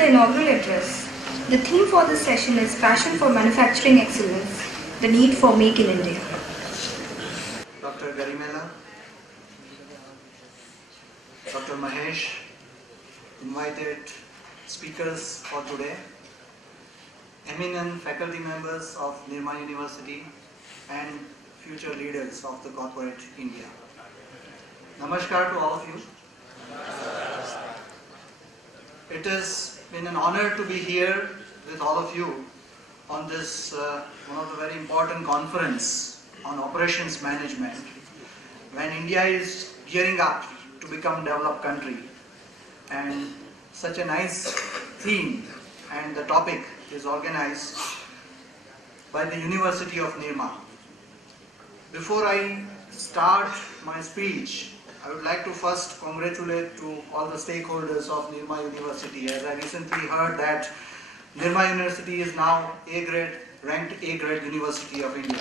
the inaugural address. The theme for this session is Passion for Manufacturing Excellence, the Need for Make in India. Dr. Garimela, Dr. Mahesh, invited speakers for today, eminent faculty members of Nirma University and future leaders of the corporate India. Namaskar to all of you. It has been an honor to be here with all of you on this one of the very important conference on operations management when India is gearing up to become a developed country, and such a nice theme and the topic is organized by the University of Nirma. Before I start my speech, I would like to first congratulate to all the stakeholders of Nirma University, as I recently heard that Nirma University is now A-grade, ranked A-grade University of India.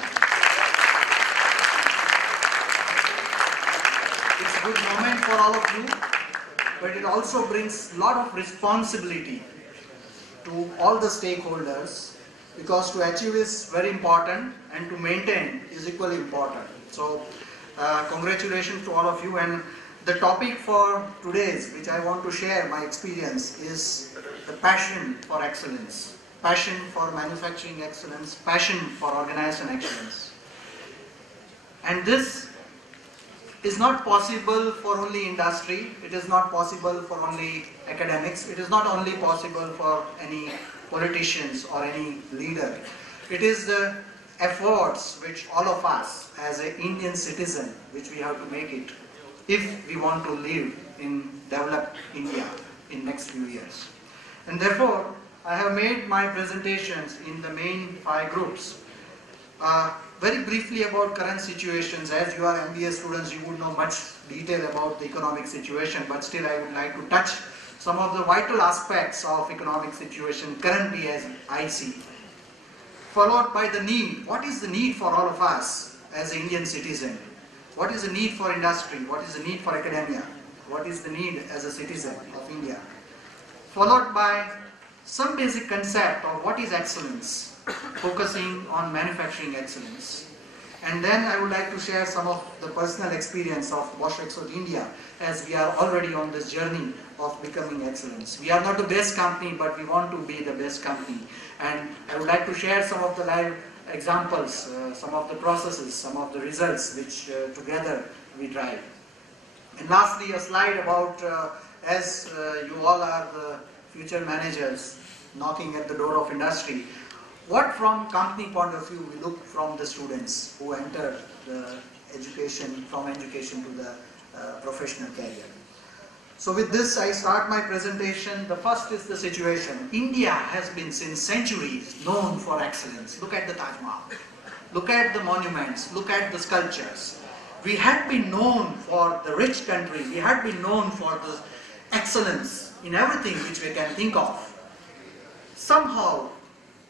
It's a good moment for all of you, but it also brings a lot of responsibility to all the stakeholders, because to achieve is very important and to maintain is equally important. So congratulations to all of you. And the topic for today's, which I want to share my experience, is the passion for excellence, passion for manufacturing excellence, passion for organization excellence. And this is not possible for only industry, it is not possible for only academics, it is not only possible for any politicians or any leader. It is the efforts which all of us as an Indian citizen, which we have to make it if we want to live in developed India in next few years. And therefore, I have made my presentations in the main 5 groups. Very briefly about current situations. As you are MBA students, you would know much detail about the economic situation, but still I would like to touch some of the vital aspects of economic situation currently as I see. Followed by the need. What is the need for all of us as an Indian citizen? What is the need for industry? What is the need for academia? What is the need as a citizen of India? Followed by some basic concept of what is excellence, focusing on manufacturing excellence. And then I would like to share some of the personal experience of Bosch Rexroth India, as we are already on this journey of becoming excellence. We are not the best company, but we want to be the best company. And I would like to share some of the live examples, some of the processes, some of the results which together we drive. And lastly, a slide about, as you all are the future managers knocking at the door of industry, what from company point of view we look from the students who enter the education, from education to the professional career. So with this I start my presentation. The first is the situation. India has been since centuries known for excellence. Look at the Taj Mahal. Look at the monuments. Look at the sculptures. We had been known for the rich country. We had been known for the excellence in everything which we can think of. Somehow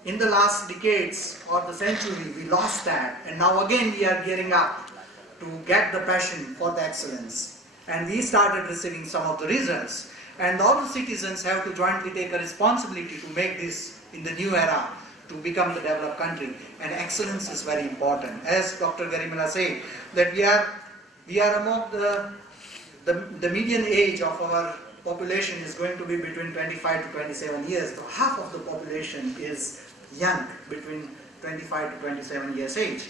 in the last decades or the century we lost that, and now again we are gearing up to get the passion for the excellence. And we started receiving some of the results, and all the citizens have to jointly take a responsibility to make this in the new era to become the developed country. And excellence is very important. As Dr. Garimela said, that we are among the median age of our population is going to be between 25 to 27 years. So half of the population is young, between 25 to 27 years age.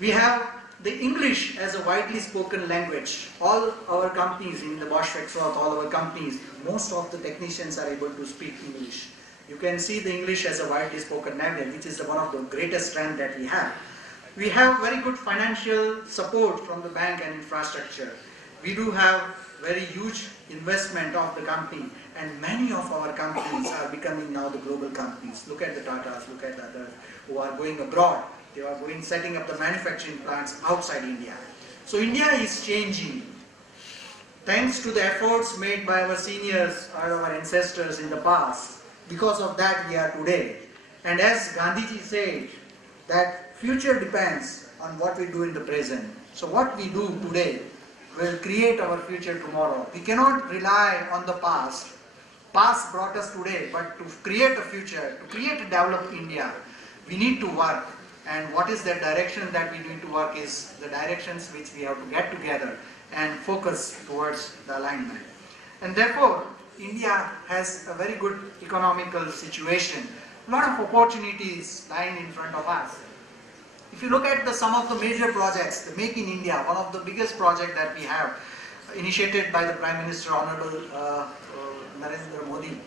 We have the English as a widely spoken language. All our companies in the Bosch Rexroth, all our companies, most of the technicians are able to speak English. You can see the English as a widely spoken language, which is one of the greatest strengths that we have. We have very good financial support from the bank and infrastructure. We do have very huge investment of the company, and many of our companies are becoming now the global companies. Look at the Tatas, look at the others who are going abroad. They are going setting up the manufacturing plants outside India. So India is changing. Thanks to the efforts made by our seniors or our ancestors in the past, because of that we are today. And as Gandhiji said, that future depends on what we do in the present. So what we do today will create our future tomorrow. We cannot rely on the past past brought us today, but to create a future, to create a developed India, we need to work. And what is the direction that we need to work is the directions which we have to get together and focus towards the alignment. And therefore, India has a very good economical situation. A lot of opportunities lying in front of us. If you look at some of the major projects, the Make in India, one of the biggest projects that we have, initiated by the Prime Minister Honorable Narendra Modi.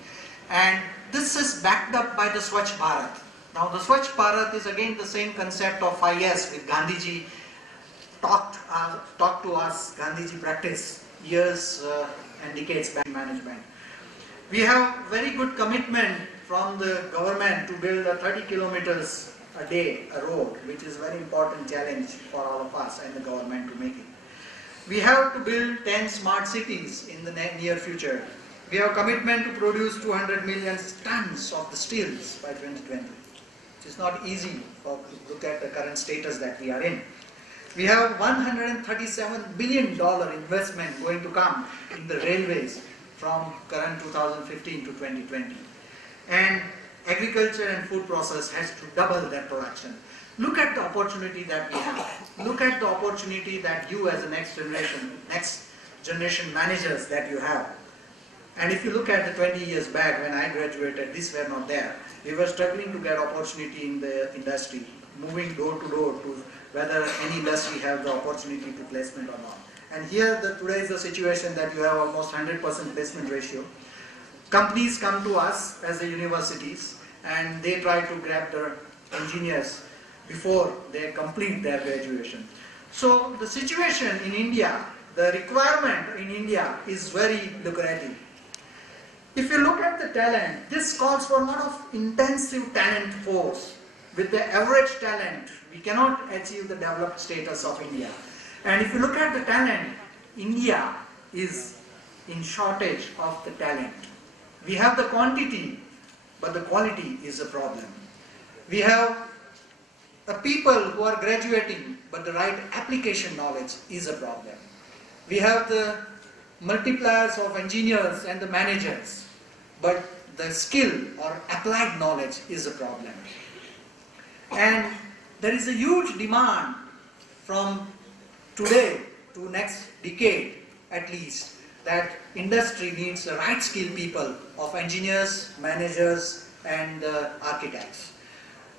And this is backed up by the Swachh Bharat. Now the Swachh Bharat is again the same concept of 5 years with Gandhiji talked to us, Gandhiji practice years and decades back in management. We have very good commitment from the government to build a 30 kilometers a day a road, which is a very important challenge for all of us and the government to make it. We have to build 10 smart cities in the near future. We have a commitment to produce 200 million tons of the steels by 2020. It is not easy to look at the current status that we are in. We have $137 billion investment going to come in the railways from current 2015 to 2020. And agriculture and food process has to double their production. Look at the opportunity that we have. Look at the opportunity that you as the next generation managers that you have. And if you look at the 20 years back when I graduated, these were not there. We were struggling to get opportunity in the industry, moving door to door to whether any industry have the opportunity to placement or not. And here today is the situation that you have almost 100% placement ratio. Companies come to us as the universities and they try to grab their engineers before they complete their graduation. So the situation in India, the requirement in India is very lucrative. If you look at the talent, this calls for a lot of intensive talent force. With the average talent, we cannot achieve the developed status of India. And if you look at the talent, India is in shortage of the talent. We have the quantity, but the quality is a problem. We have people who are graduating, but the right application knowledge is a problem. We have the multipliers of engineers and the managers, but the skill or applied knowledge is a problem. And there is a huge demand from today to next decade at least that industry needs the right skilled people of engineers, managers and architects.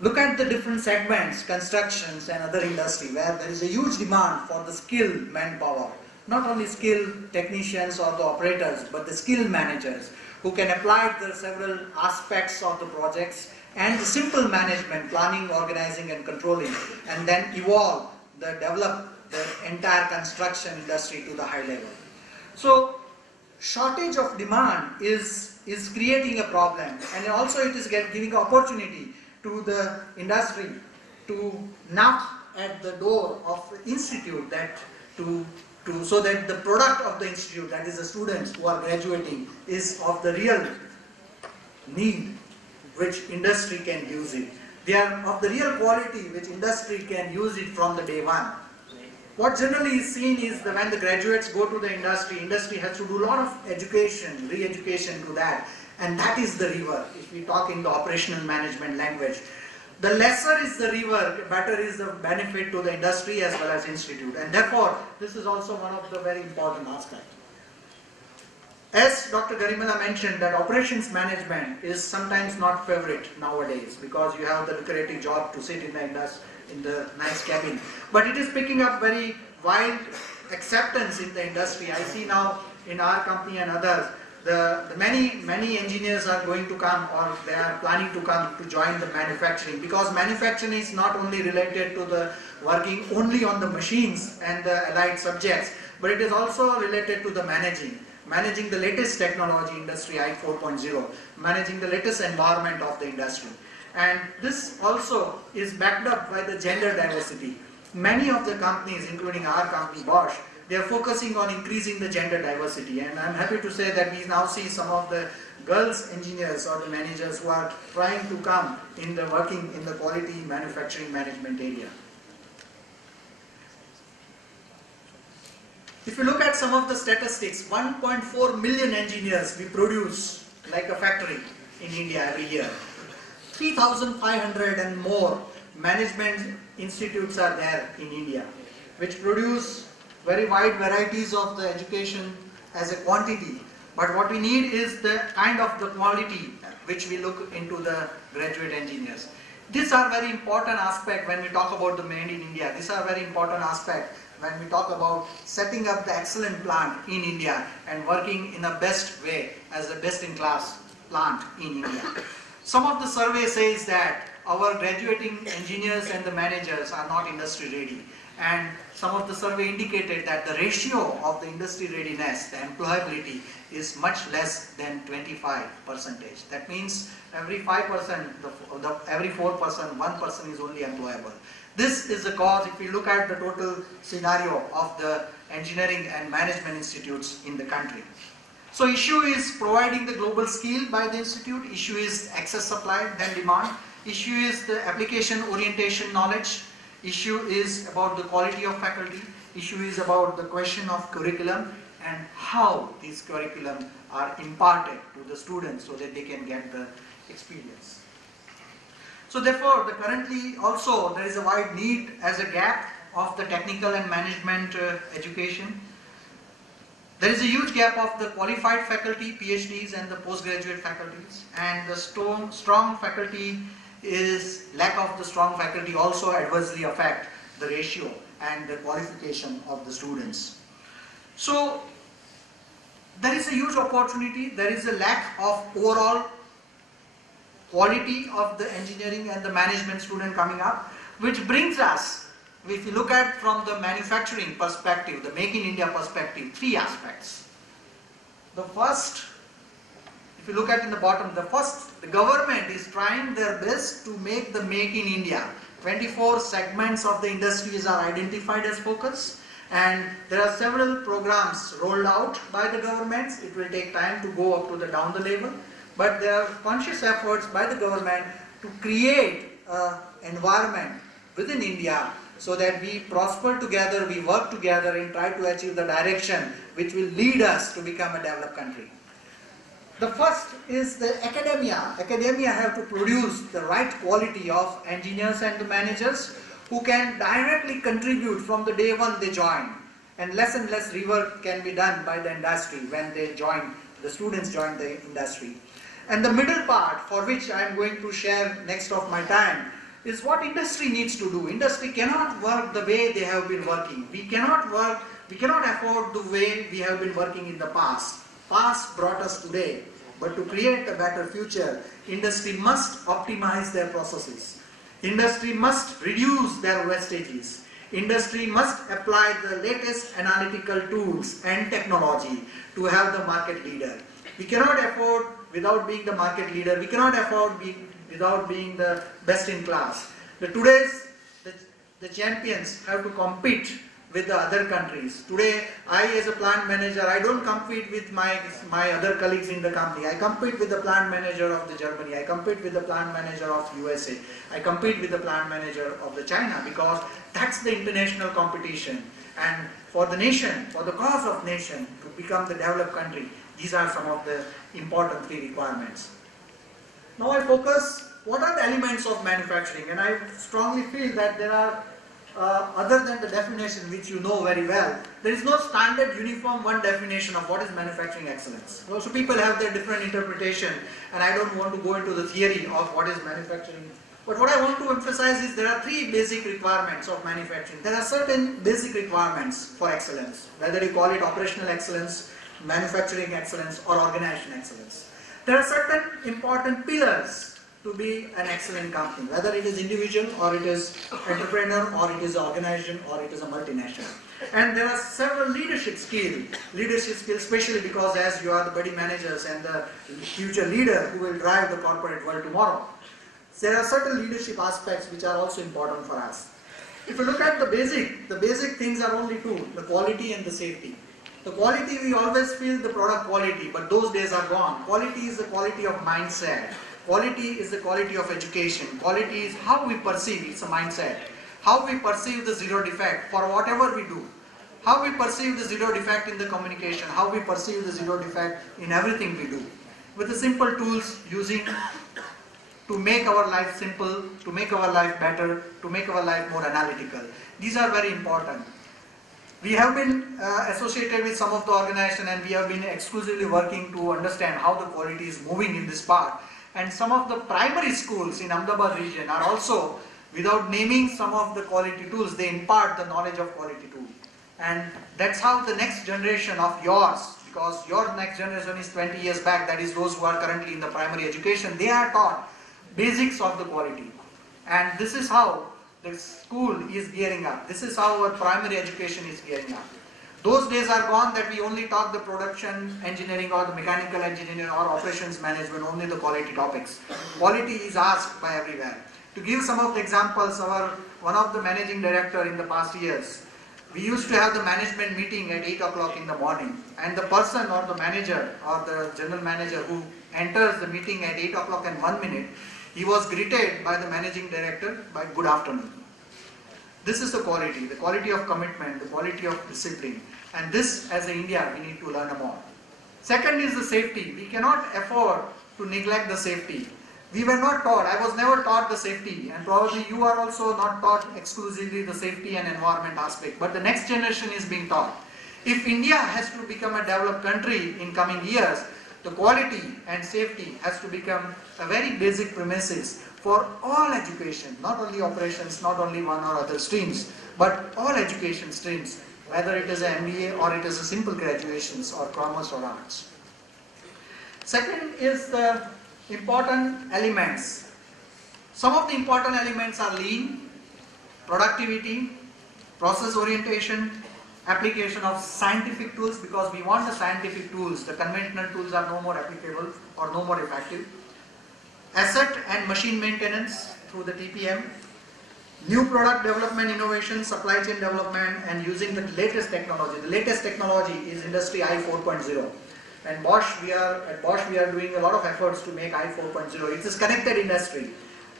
Look at the different segments, constructions and other industry where there is a huge demand for the skilled manpower. Not only skilled technicians or the operators, but the skilled managers who can apply the several aspects of the projects and the simple management, planning, organizing and controlling, and then develop the entire construction industry to the high level. So shortage of demand is creating a problem, and also it is giving opportunity to the industry to knock at the door of the institute so that the product of the institute, that is the students who are graduating, is of the real need which industry can use it. They are of the real quality which industry can use it from the day one. What generally is seen is that when the graduates go to the industry has to do a lot of education, re-education to that, and that is the river. If we talk in the operational management language, the lesser is the river, better is the benefit to the industry as well as institute, and therefore this is also one of the very important aspects. As Dr. Garimala mentioned, that operations management is sometimes not favorite nowadays because you have the lucrative job to sit in the nice cabin. But it is picking up very wide acceptance in the industry. I see now in our company and others, the many engineers are going to come or they are planning to come to join the manufacturing, because manufacturing is not only related to the working only on the machines and the allied subjects, but it is also related to the managing the latest technology, Industry 4.0, managing the latest environment of the industry. And this also is backed up by the gender diversity. Many of the companies, including our company Bosch, they are focusing on increasing the gender diversity, and I'm happy to say that we now see some of the girls engineers or the managers who are trying to come in the working in the quality manufacturing management area. If you look at some of the statistics, 1.4 million engineers we produce like a factory in India every year. 3,500 and more management institutes are there in India, which produce very wide varieties of the education as a quantity. But what we need is the kind of the quality which we look into the graduate engineers. These are very important aspect when we talk about the Made in India. These are very important aspect when we talk about setting up the excellent plant in India and working in a best way as a best-in-class plant in India. Some of the survey says that our graduating engineers and the managers are not industry ready, and some of the survey indicated that the ratio of the industry readiness, the employability, is much less than 25%. That means every 5%, every 4%, 1% is only employable. This is the cause if you look at the total scenario of the engineering and management institutes in the country. So issue is providing the global skill by the institute, issue is excess supply then demand, issue is the application orientation knowledge, issue is about the quality of faculty, issue is about the question of curriculum and how these curriculum are imparted to the students so that they can get the experience. So therefore, currently also there is a wide need as a gap of the technical and management education. There is a huge gap of the qualified faculty, PhDs and the postgraduate faculties, and the strong faculty is lack of the strong faculty also adversely affect the ratio and the qualification of the students. So there is a huge opportunity, there is a lack of overall quality of the engineering and the management student coming up, which brings us, if you look at from the manufacturing perspective, the Make in India perspective, three aspects. The first, if you look at in the bottom, the government is trying their best to make the Make in India. 24 segments of the industries are identified as focus, and there are several programs rolled out by the governments. It will take time to go up to the down the level, but there are conscious efforts by the government to create an environment within India so that we prosper together, we work together and try to achieve the direction which will lead us to become a developed country. The first is the academia. Academia have to produce the right quality of engineers and the managers who can directly contribute from the day one they join, and less rework can be done by the industry when they join, the students join the industry. And the middle part, for which I am going to share next of my time, is what industry needs to do. Industry cannot work the way they have been working. We cannot afford the way we have been working in the past. Past brought us today, but to create a better future, industry must optimize their processes. Industry must reduce their wastages. Industry must apply the latest analytical tools and technology to have the market leader. We cannot afford without being the market leader. We cannot afford without being the best in class. The champions have to compete with the other countries. Today, I as a plant manager, I don't compete with my other colleagues in the company. I compete with the plant manager of the Germany. I compete with the plant manager of USA. I compete with the plant manager of the China, because that's the international competition. And for the nation, for the cause of nation to become the developed country, these are some of the important three requirements. Now I focus, what are the elements of manufacturing? And I strongly feel that there are, other than the definition which you know very well, there is no standard uniform one definition of what is manufacturing excellence. So people have their different interpretation, and I don't want to go into the theory of what is manufacturing. But what I want to emphasize is there are three basic requirements of manufacturing. There are certain basic requirements for excellence, whether you call it operational excellence, manufacturing excellence or organization excellence. There are certain important pillars to be an excellent company, whether it is individual or it is entrepreneur or it is an organization or it is a multinational. And there are several leadership skills especially because as you are the buddy managers and the future leader who will drive the corporate world tomorrow. There are certain leadership aspects which are also important for us. If you look at the basic things are only two, the quality and the safety. The quality, we always feel the product quality, but those days are gone. Quality is the quality of mindset. Quality is the quality of education. Quality is how we perceive, it's a mindset. How we perceive the zero defect for whatever we do. How we perceive the zero defect in the communication. How we perceive the zero defect in everything we do. with the simple tools using to make our life simple, to make our life better, to make our life more analytical. These are very important. We have been associated with some of the organization, and we have been exclusively working to understand how the quality is moving in this part. And some of the primary schools in Ahmedabad region are also, without naming some of the quality tools, they impart the knowledge of quality tool. And that's how the next generation of yours, because your next generation is 20 years back, that is those who are currently in the primary education, they are taught basics of the quality. And this is how the school is gearing up. This is how our primary education is gearing up. Those days are gone that we only taught the production engineering or the mechanical engineering or operations management, only the quality topics. Quality is asked by everywhere. To give some of the examples, one of the managing director in the past years, we used to have the management meeting at 8 o'clock in the morning, and the person or the manager or the general manager who enters the meeting at 8 o'clock and 1 minute, he was greeted by the managing director by good afternoon. This is the quality of commitment, the quality of discipline, and this as an India we need to learn more. Second is the safety. We cannot afford to neglect the safety. We were not taught, I was never taught the safety, and probably you are also not taught exclusively the safety and environment aspect, but the next generation is being taught. If India has to become a developed country in coming years, the quality and safety has to become a very basic premises for all education, not only operations, not only one or other streams, but all education streams, whether it is an MBA or it is a simple graduations or commerce or arts. Second is the important elements. Some of the important elements are lean, productivity, process orientation, application of scientific tools, because we want the scientific tools, the conventional tools are no more applicable or no more effective. Asset and machine maintenance through the TPM, new product development, innovation, supply chain development, and using the latest technology. The latest technology is Industry I 4.0. And at Bosch we are doing a lot of efforts to make I 4.0. It is connected industry.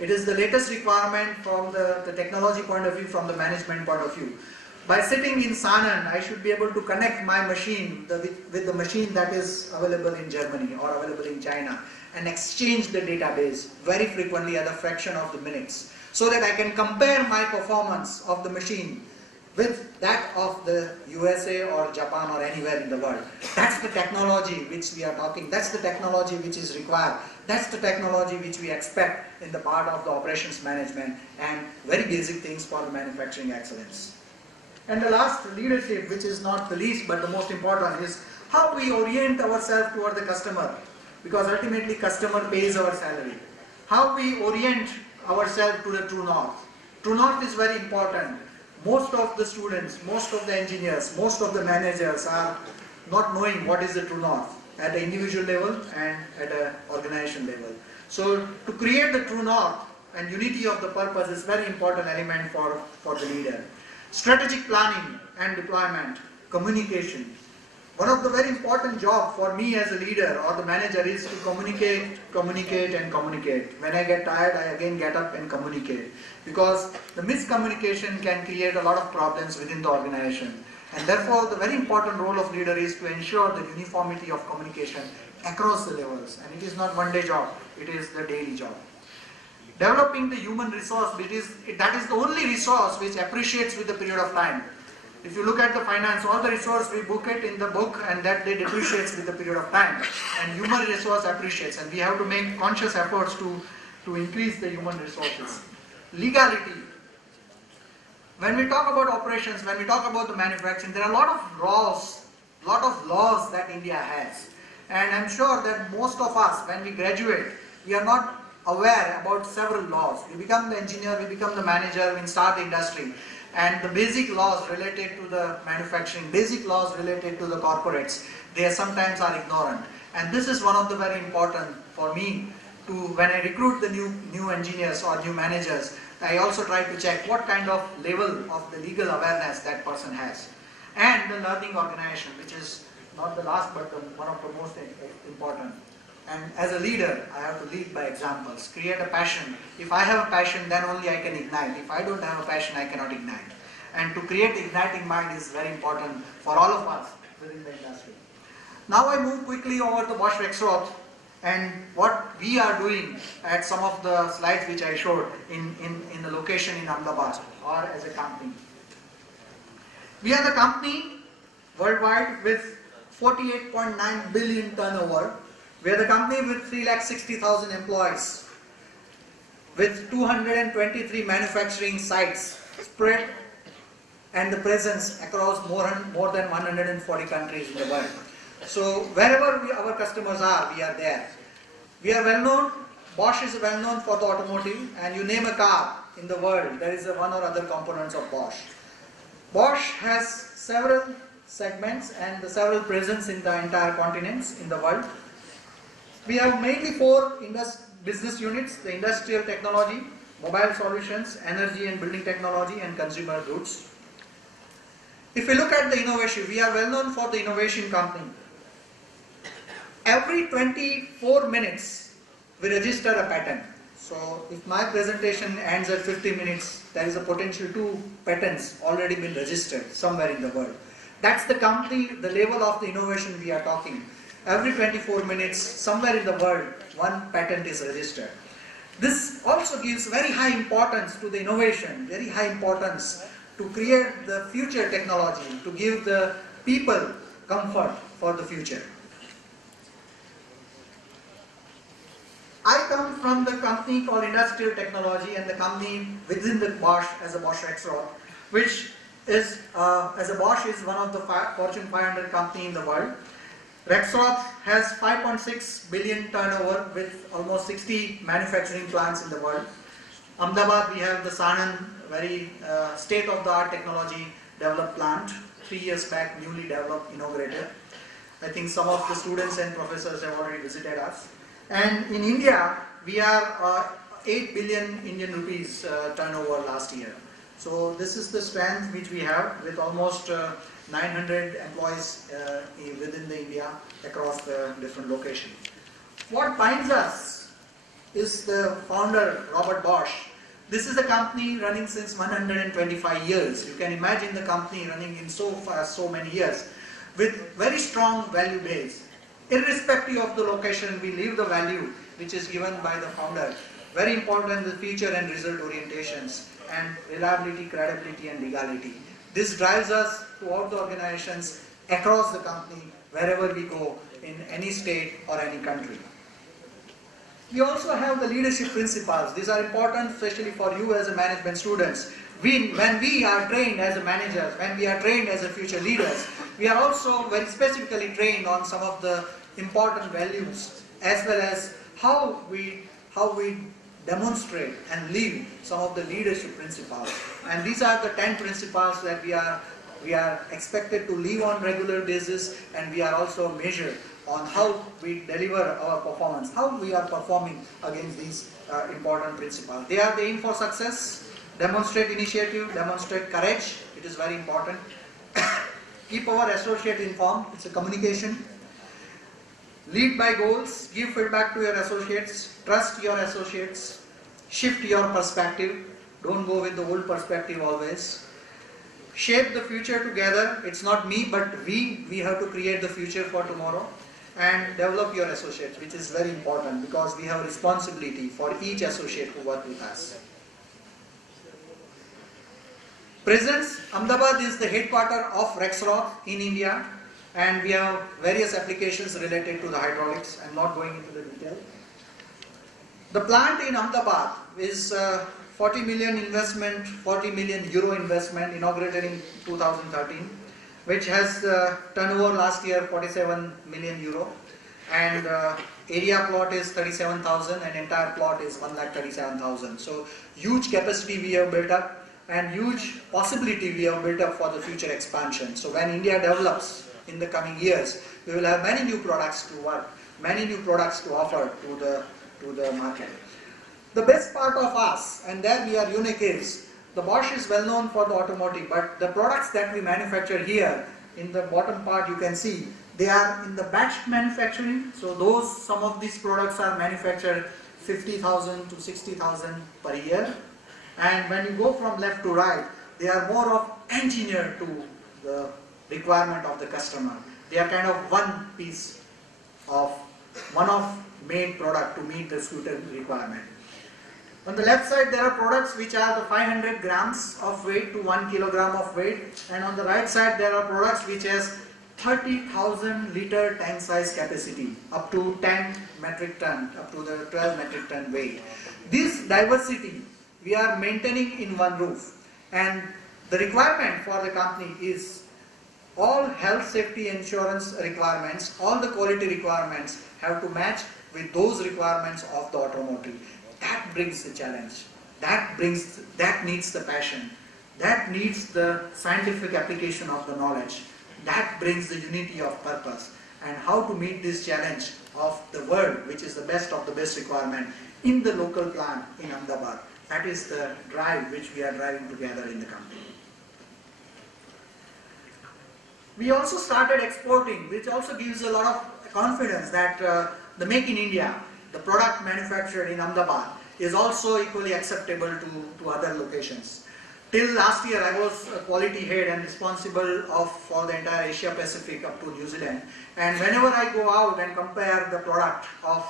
It is the latest requirement from the technology point of view, from the management point of view. By sitting in Sanand, I should be able to connect my machine with the machine that is available in Germany or available in China, and exchange the database very frequently at a fraction of the minutes, so that I can compare my performance of the machine with that of the USA or Japan or anywhere in the world. That's the technology which we are talking, that's the technology which is required, that's the technology which we expect in the part of the operations management, and very basic things for the manufacturing excellence. And the last, leadership, which is not the least but the most important, is how we orient ourselves toward the customer, because ultimately customer pays our salary. How we orient ourselves to the true north. True north is very important. Most of the students, most of the engineers, most of the managers are not knowing what is the true north at the individual level and at an organization level. So to create the true north and unity of the purpose is very important element for the leader. Strategic planning and deployment, communication. One of the very important job for me as a leader or the manager is to communicate. When I get tired, I again get up and communicate. Because the miscommunication can create a lot of problems within the organization. And therefore, the very important role of leader is to ensure the uniformity of communication across the levels. And it is not one day job, it is the daily job. Developing the human resource, that is the only resource which appreciates with the period of time. If you look at the finance, all the resource we book it in the book, and that they depreciates with the period of time. And human resource appreciates, and we have to make conscious efforts to increase the human resources. Legality. When we talk about operations, when we talk about the manufacturing, there are a lot of laws that India has. And I'm sure that most of us, when we graduate, we are not aware about several laws. We become the engineer, we become the manager, we start the industry. And the basic laws related to the manufacturing, basic laws related to the corporates, they sometimes are ignorant. And this is one of the very important for me to, when I recruit the new engineers or new managers, I also try to check what kind of level of the legal awareness that person has. And the learning organization, which is not the last but one of the most important. And as a leader, I have to lead by examples, create a passion. If I have a passion, then only I can ignite. If I don't have a passion, I cannot ignite. And to create igniting mind is very important for all of us within the industry. Now I move quickly over to Bosch Rexroth. and what we are doing at some of the slides which I showed in the location in Ahmedabad or as a company. We are the company worldwide with 48.9 billion turnover. We are the company with 3,60,000 employees, with 223 manufacturing sites spread and the presence across more than 140 countries in the world. So wherever our customers are, we are there. We are well known. Bosch is well known for the automotive, and you name a car in the world, there is one or other components of Bosch. Bosch has several segments and several presence in the entire continents in the world. We have mainly four business units: the industrial technology, mobile solutions, energy and building technology, and consumer goods. If we look at the innovation, we are well known for the innovation company. Every 24 minutes, we register a patent. So if my presentation ends at 50 minutes, there is a potential 2 patents already been registered somewhere in the world. That's the company, the level of the innovation we are talking. Every 24 minutes, somewhere in the world, one patent is registered. This also gives very high importance to the innovation, very high importance to create the future technology, to give the people comfort for the future. I come from the company called Industrial Technology, and the company within the Bosch as a Bosch Rexroth, which is, as a Bosch is one of the Fortune 500 company in the world. Rexroth has 5.6 billion turnover with almost 60 manufacturing plants in the world. Ahmedabad, we have the Sanand, very state-of-the-art technology developed plant, 3 years back, newly developed, inaugurated. I think some of the students and professors have already visited us. And in India, we are 8 billion Indian rupees turnover last year. So this is the strength which we have with almost 900 employees within the India across the different locations. What binds us is the founder, Robert Bosch. This is a company running since 125 years. You can imagine the company running in so many years with very strong value base. Irrespective of the location, we leave the value which is given by the founder. Very important, the feature and result orientations and reliability, credibility and legality. This drives us throughout the organizations across the company, wherever we go, in any state or any country. We also have the leadership principles. These are important, especially for you as a management students. When we are trained as a managers, when we are trained as a future leaders, we are also very specifically trained on some of the important values, as well as how we demonstrate and live some of the leadership principles. And these are the 10 principles that we are expected to live on regular basis, and we are also measured on how we deliver our performance, how we are performing against these important principles. They are the aim for success. Demonstrate initiative, demonstrate courage, it is very important. Keep our associate informed, it's a communication. Lead by goals, give feedback to your associates, trust your associates, shift your perspective, don't go with the old perspective always. Shape the future together, it's not me but we have to create the future for tomorrow. And develop your associates, which is very important because we have responsibility for each associate who work with us. Presence, Ahmedabad is the headquarter of Rexroth in India, and we have various applications related to the hydraulics. I am not going into the detail. The plant in Ahmedabad is 40 million investment, 40 million euro investment inaugurated in 2013, which has turnover last year 47 million euro, and area plot is 37,000 and entire plot is 1,37,000. So huge capacity we have built up and huge possibility we have built up for the future expansion. So when India develops in the coming years, we will have many new products to work, many new products to offer to the market. The best part of us, and there we are unique, is the Bosch is well known for the automotive, but the products that we manufacture here, in the bottom part you can see, they are in the batch manufacturing. So some of these products are manufactured 50,000 to 60,000 per year. And when you go from left to right, they are more of engineered to the requirement of the customer. They are kind of one of made product to meet the scooter requirement. On the left side, there are products which are the 500 grams of weight to 1 kilogram of weight, and on the right side, there are products which has 30,000 liter tank size capacity, up to 10 metric ton, up to the 12 metric ton weight. This diversity we are maintaining in one roof, and the requirement for the company is all health safety insurance requirements, all the quality requirements have to match with those requirements of the automotive. That brings the challenge, that needs the passion, that needs the scientific application of the knowledge, that brings the unity of purpose, and how to meet this challenge of the world, which is the best of the best requirement in the local plant in Ahmedabad. That is the drive which we are driving together in the company. We also started exporting, which also gives a lot of confidence that the Make in India, the product manufactured in Ahmedabad, is also equally acceptable to other locations. Till last year, I was a quality head and responsible for the entire Asia Pacific up to New Zealand. And whenever I go out and compare the product of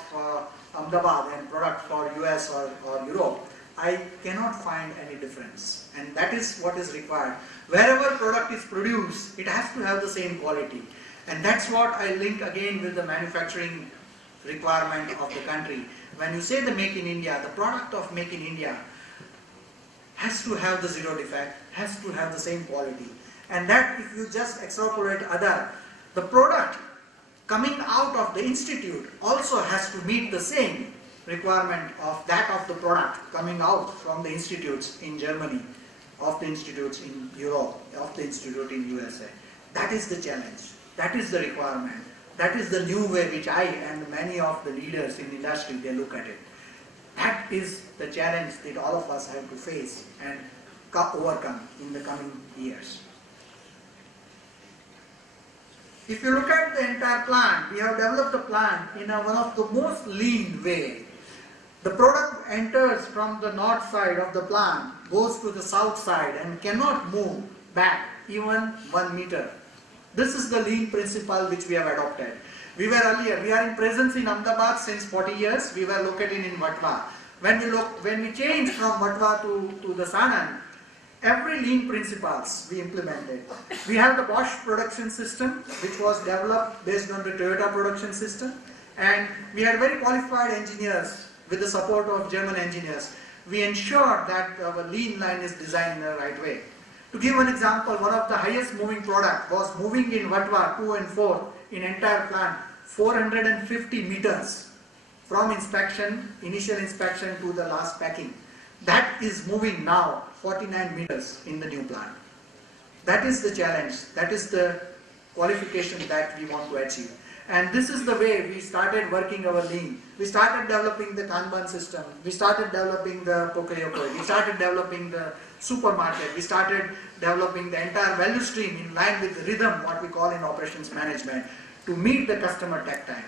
Ahmedabad and product for US or Europe, I cannot find any difference. And that is what is required. Wherever product is produced, it has to have the same quality. And that's what I link again with the manufacturing requirement of the country. When you say the Make in India, the product of Make in India has to have the zero defect, has to have the same quality. And that if you just extrapolate the product coming out of the institute also has to meet the same requirement of that of the product coming out from the institutes in Germany, of the institutes in Europe, of the institute in USA. That is the challenge, that is the requirement, that is the new way which I and many of the leaders in the industry, they look at it. That is the challenge that all of us have to face and overcome in the coming years. If you look at the entire plant, we have developed the plant in one of the most lean way. The product enters from the north side of the plant, goes to the south side and cannot move back even 1 meter. This is the lean principle which we have adopted. We are in presence in Ahmedabad since 40 years. We were located in Vatva. When we changed from Vatva to the Sanand, every lean principles we implemented. We have the Bosch production system, which was developed based on the Toyota production system, and we had very qualified engineers with the support of German engineers. We ensured that our lean line is designed in the right way. To give one example, one of the highest moving product was moving in Vatva 2 and 4 in entire plant 450 meters from initial inspection to the last packing. That is moving now 49 meters in the new plant. That is the challenge, that is the qualification that we want to achieve. And this is the way we started working our lean. We started developing the Kanban system, we started developing the Pokeyoko, we started developing the supermarket, we started developing the entire value stream in line with the rhythm, what we call in operations management, to meet the customer tech time.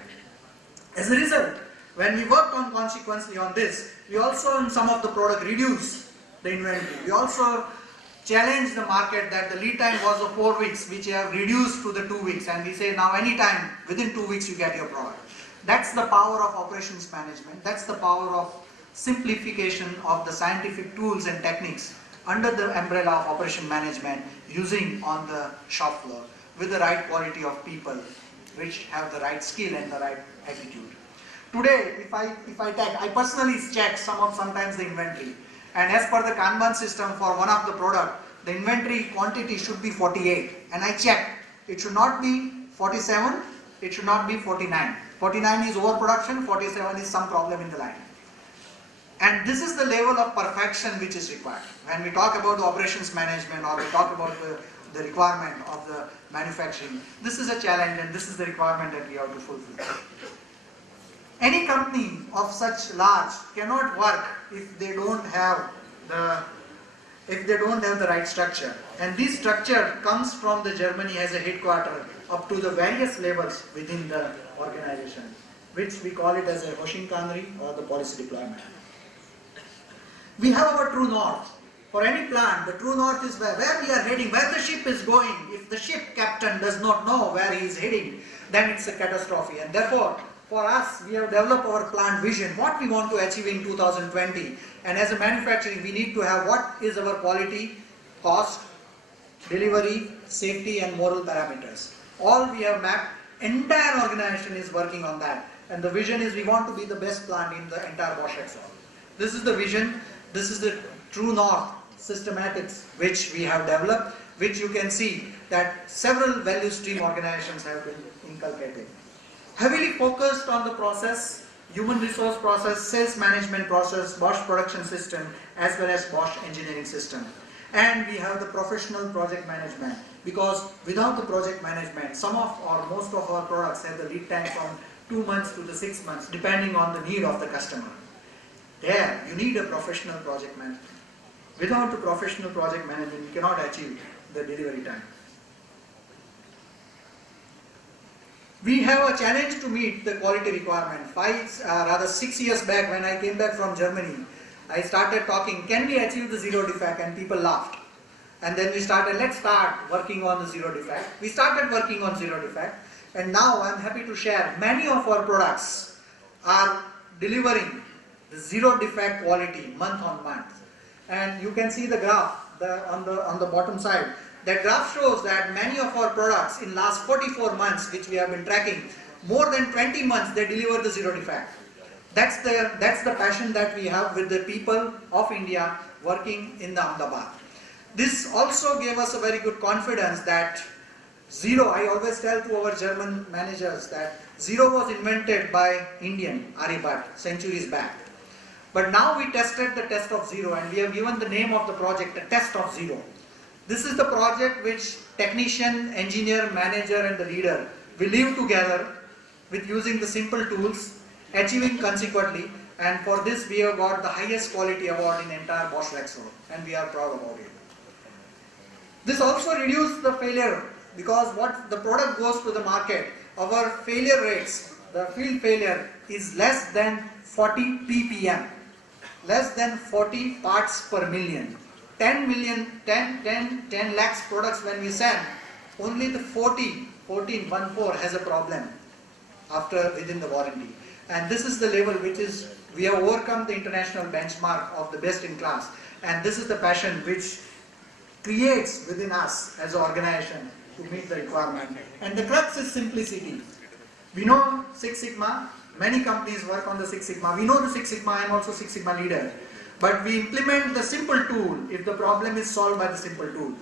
As a result, when we worked on consequently on this, we also in some of the product reduced the inventory. We also challenged the market that the lead time was of 4 weeks, which we have reduced to the 2 weeks, and we say now anytime within 2 weeks you get your product. That's the power of operations management. That's the power of simplification of the scientific tools and techniques under the umbrella of operation management using on the shop floor with the right quality of people which have the right skill and the right attitude. Today, if I personally check sometimes the inventory, and as per the Kanban system for one of the product, the inventory quantity should be 48, and I check, it should not be 47, it should not be 49. 49 is overproduction, 47 is some problem in the line. And this is the level of perfection which is required. When we talk about the operations management or we talk about the requirement of the manufacturing, this is a challenge and this is the requirement that we have to fulfill. Any company of such large cannot work if they don't have the right structure. And this structure comes from the Germany as a headquarter up to the various levels within the organization, which we call it as a Hoshinkanri or the policy deployment. We have our true north. For any plant, the true north is where we are heading, where the ship is going. If the ship captain does not know where he is heading, then it's a catastrophe. And therefore, for us, we have developed our plant vision, what we want to achieve in 2020. And as a manufacturing, we need to have what is our quality, cost, delivery, safety and moral parameters. All we have mapped, entire organization is working on that. And the vision is we want to be the best plant in the entire Bosch Rexroth. This is the vision, this is the true north systematics which we have developed, which you can see that several value stream organizations have been inculcated. Heavily focused on the process, human resource process, sales management process, Bosch production system, as well as Bosch engineering system. And we have the professional project management, because without the project management, some of or most of our products have the lead time from 2 months to the 6 months, depending on the need of the customer. There, you need a professional project management. Without a professional project management, you cannot achieve the delivery time. We have a challenge to meet the quality requirement. 6 years back, when I came back from Germany, I started talking, can we achieve the zero defect? And people laughed. And then we started, let's start working on the zero defect. We started working on zero defect. And now I'm happy to share, many of our products are delivering the zero defect quality month on month. And you can see the graph on the bottom side. That graph shows that many of our products in last 44 months, which we have been tracking, more than 20 months they deliver the zero defect. That's the passion that we have with the people of India working in the Ahmedabad. This also gave us a very good confidence that zero, I always tell to our German managers that zero was invented by Indian, Aryabhat, centuries back. But now we tested the test of zero, and we have given the name of the project, the test of zero. This is the project which technician, engineer, manager and the leader will live together with using the simple tools, achieving consequently, and for this we have got the highest quality award in entire Bosch Rexroth, and we are proud about it. This also reduces the failure, because what the product goes to the market, our failure rates, the field failure is less than 40 ppm, less than 40 parts per million. 10 lakhs products when we send, only the 14 has a problem within the warranty. And this is the level which is, we have overcome the international benchmark of the best in class. And this is the passion which creates within us as an organization to meet the requirement. And the crux is simplicity. We know Six Sigma, many companies work on the Six Sigma. We know the Six Sigma, I am also Six Sigma leader. But we implement the simple tool if the problem is solved by the simple tool.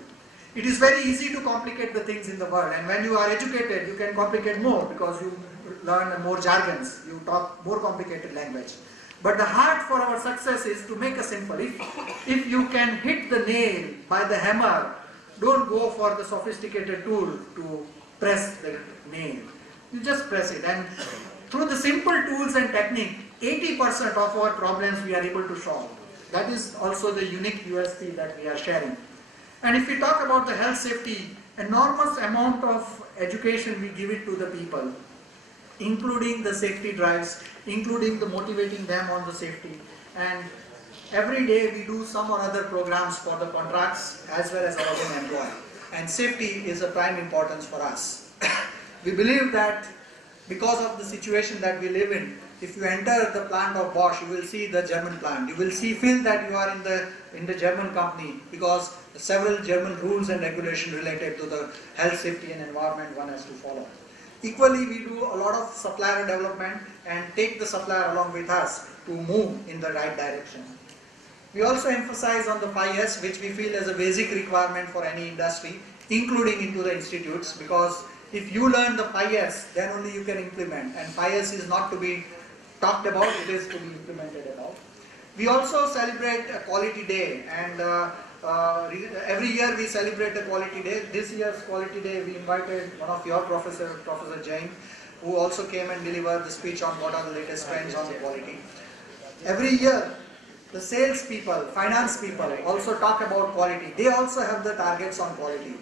It is very easy to complicate the things in the world, and when you are educated, you can complicate more because you learn more jargons, you talk more complicated language. But the heart for our success is to make a simple. If you can hit the nail by the hammer, don't go for the sophisticated tool to press the nail. You just press it, and through the simple tools and technique, 80% of our problems we are able to solve. That is also the unique USP that we are sharing. And if we talk about the health safety, enormous amount of education we give it to the people, including the safety drives, including the motivating them on the safety. And every day we do some or other programs for the contracts as well as our own employee. And safety is a prime importance for us. We believe that because of the situation that we live in, if you enter the plant of Bosch, you will see the German plant. You will feel that you are in the German company, because several German rules and regulations related to the health, safety and environment one has to follow. Equally, we do a lot of supplier development and take the supplier along with us to move in the right direction. We also emphasize on the 5S, which we feel is a basic requirement for any industry, including into the institutes, because if you learn the 5S, then only you can implement. And 5S is not to be talked about, it is to be implemented about. We also celebrate a quality day, and every year we celebrate the quality day. This year's quality day we invited one of your professor, Professor Jain, who also came and delivered the speech on what are the latest trends on the quality. Every year the sales people, finance people also talk about quality. They also have the targets on quality,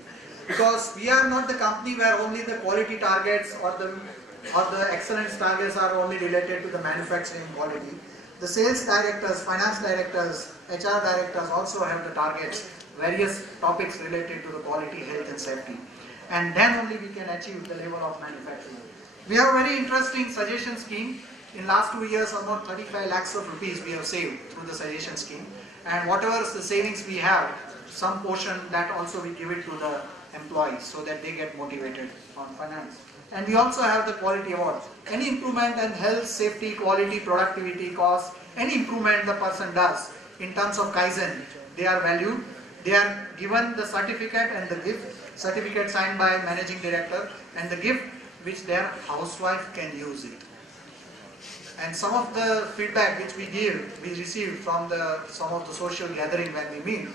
because we are not the company where only the quality targets or the excellence targets are only related to the manufacturing quality. The sales directors, finance directors, HR directors also have the targets, various topics related to the quality, health and safety. And then only we can achieve the level of manufacturing. We have a very interesting suggestion scheme. In last 2 years, almost 35 lakhs of rupees we have saved through the suggestion scheme. And whatever the savings we have, some portion that also we give it to the employees so that they get motivated on finance. And we also have the quality awards. Any improvement in health, safety, quality, productivity, cost, any improvement the person does in terms of Kaizen, they are valued. They are given the certificate and the gift, certificate signed by managing director, and the gift which their housewife can use it. And some of the feedback which we receive from some of the social gathering when we meet,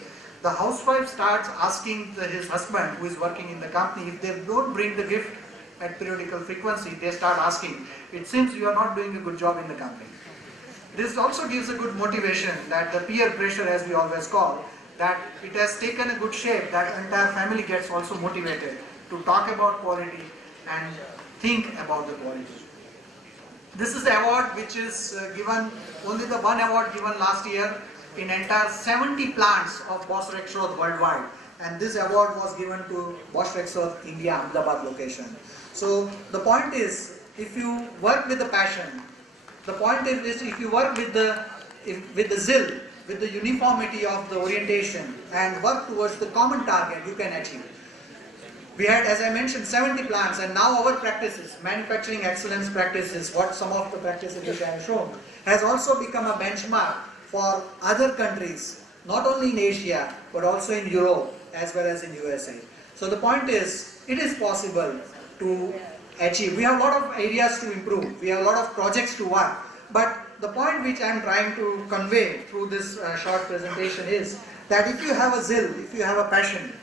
the housewife starts asking his husband who is working in the company, if they don't bring the gift at periodical frequency, they start asking, it seems you are not doing a good job in the company. This also gives a good motivation that the peer pressure, as we always call, that it has taken a good shape, that entire family gets also motivated to talk about quality and think about the quality. This is the award which is given, only the one award given last year in entire 70 plants of Bosch Rexroth worldwide. And this award was given to Bosch Rexroth India, Ahmedabad location. So the point is, if you work with the passion, the point is if you work with the zeal, with the uniformity of the orientation and work towards the common target, you can achieve. We had, as I mentioned, 70 plants, and now our practices, manufacturing excellence practices, what some of the practices which I have shown, has also become a benchmark for other countries, not only in Asia, but also in Europe as well as in USA. So the point is, it is possible to achieve. We have a lot of areas to improve. We have a lot of projects to work. But the point which I am trying to convey through this short presentation is that if you have a zeal, if you have a passion,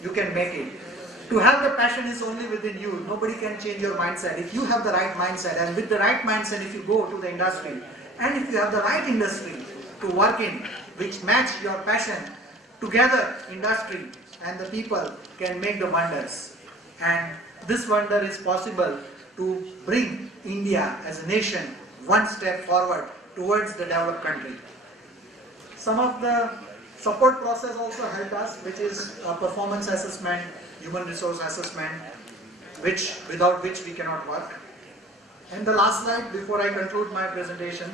you can make it. To have the passion is only within you. Nobody can change your mindset. If you have the right mindset, and with the right mindset, if you go to the industry, and if you have the right industry to work in, which match your passion, together industry and the people can make the wonders. And this wonder is possible to bring India as a nation one step forward towards the developed country. Some of the support process also helped us, which is performance assessment, human resource assessment, without which we cannot work. And the last slide before I conclude my presentation,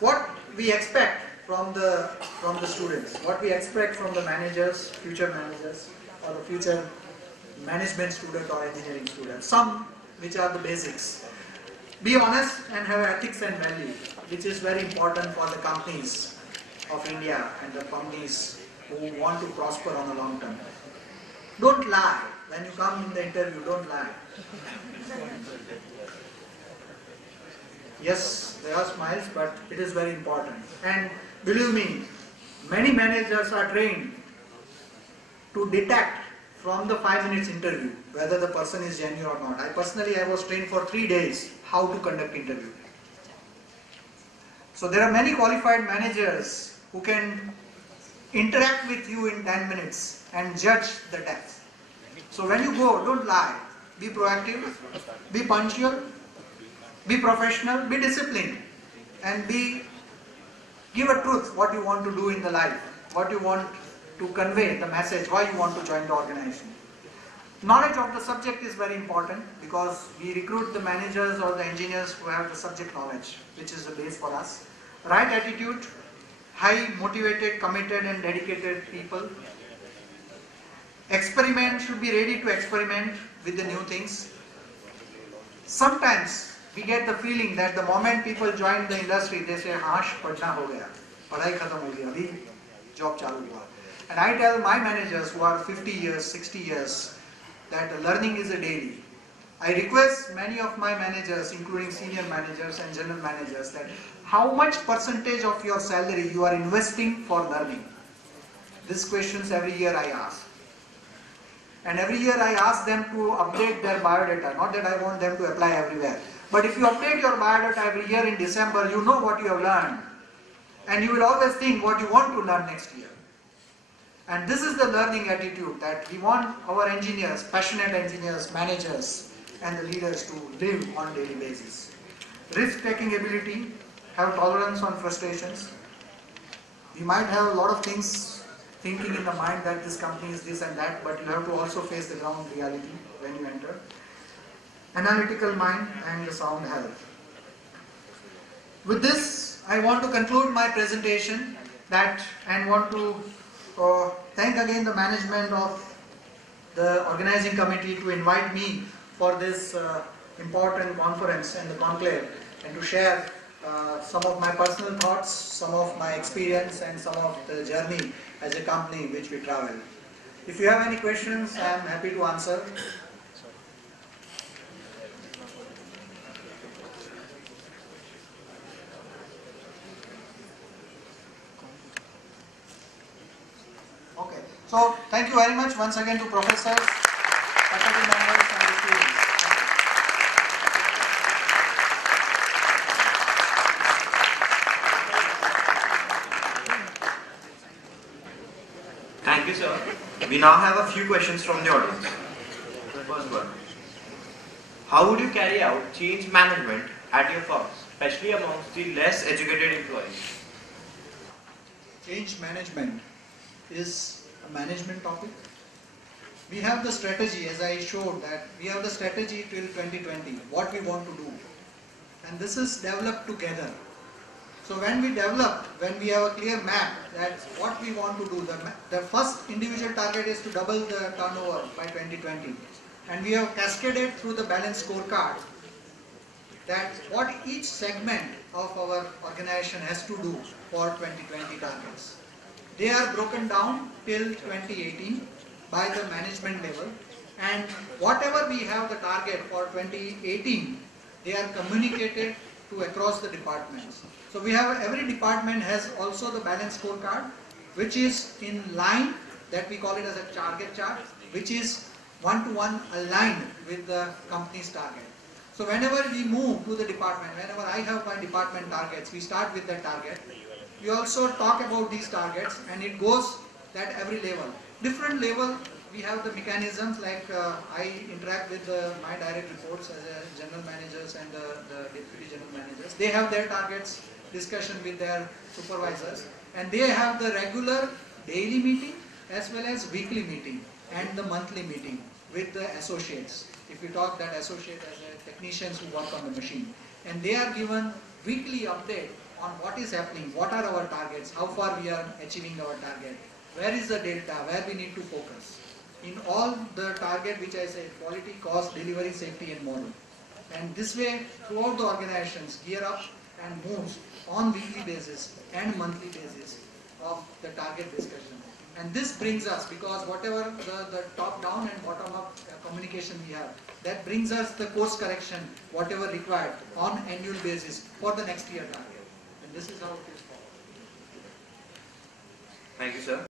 what we expect from the students, what we expect from the managers, future managers, or the future management student or engineering student. Some which are the basics. Be honest and have ethics and value, which is very important for the companies of India and the companies who want to prosper on the long term. Don't lie. When you come in the interview, don't lie. Yes, there are smiles, but it is very important. And believe me, many managers are trained to detect from the 5 minutes interview whether the person is genuine or not. I was trained for 3 days how to conduct interview. So there are many qualified managers who can interact with you in 10 minutes and judge the depth. So when you go, don't lie. Be proactive, be punctual, be professional, be disciplined, and give a truth what you want to do in the life, what you want to convey, the message, why you want to join the organization. Knowledge of the subject is very important because we recruit the managers or the engineers who have the subject knowledge, which is the base for us. Right attitude, high motivated, committed and dedicated people. Experiment, should be ready to experiment with the new things. Sometimes we get the feeling that the moment people join the industry, they say, "Haash, padna ho gaya, padhai khatam ho gaya, abhi job chalu hua." And I tell my managers who are 50 years, 60 years, that learning is a daily. I request many of my managers, including senior managers and general managers, that how much percentage of your salary you are investing for learning? These questions every year I ask. And every year I ask them to update their biodata. Not that I want them to apply everywhere. But if you update your biodata every year in December, you know what you have learned. And you will always think what you want to learn next year. And this is the learning attitude that we want our engineers, passionate engineers, managers, and the leaders to live on a daily basis. Risk-taking ability, have tolerance on frustrations. We might have a lot of things thinking in the mind that this company is this and that, but you have to also face the ground reality when you enter. analytical mind and sound health. With this, I want to conclude my presentation and want to thank again the management of the organizing committee to invite me for this important conference and the conclave, and to share some of my personal thoughts, some of my experience, and some of the journey as a company which we travel. If you have any questions, I am happy to answer. Okay, so thank you very much once again to professors, faculty members, and the students. Thank you, sir. We now have a few questions from the audience. First one. How would you carry out change management at your firm, especially amongst the less educated employees? Change management is a management topic. We have the strategy, as I showed, that we have the strategy till 2020, what we want to do. And this is developed together. So when we have a clear map that what we want to do, the first individual target is to double the turnover by 2020. And we have cascaded through the balanced scorecard that what each segment of our organization has to do for 2020 targets. They are broken down till 2018 by the management level, and whatever we have the target for 2018, they are communicated to across the departments. So we have, every department has also the balanced scorecard, which is in line, that we call it as a target chart, which is one-to-one aligned with the company's target. So whenever we move to the department, whenever I have my department targets, we start with that target. We also talk about these targets, and it goes at every level. Different level, we have the mechanisms, like I interact with my direct reports as a general managers and the deputy general managers. They have their targets, discussion with their supervisors, and they have the regular daily meeting as well as weekly meeting and the monthly meeting with the associates. If you talk that associate as a technicians who work on the machine, and they are given weekly update on what is happening, what are our targets, how far we are achieving our target, where is the delta, where we need to focus. In all the target which I said, quality, cost, delivery, safety and moral. And this way, throughout the organizations, gear up and moves on weekly basis and monthly basis of the target discussion. And this brings us, because whatever the top-down and bottom-up communication we have, that brings us the course correction, whatever required on annual basis for the next year target. And this is how it is followed. Thank you, sir.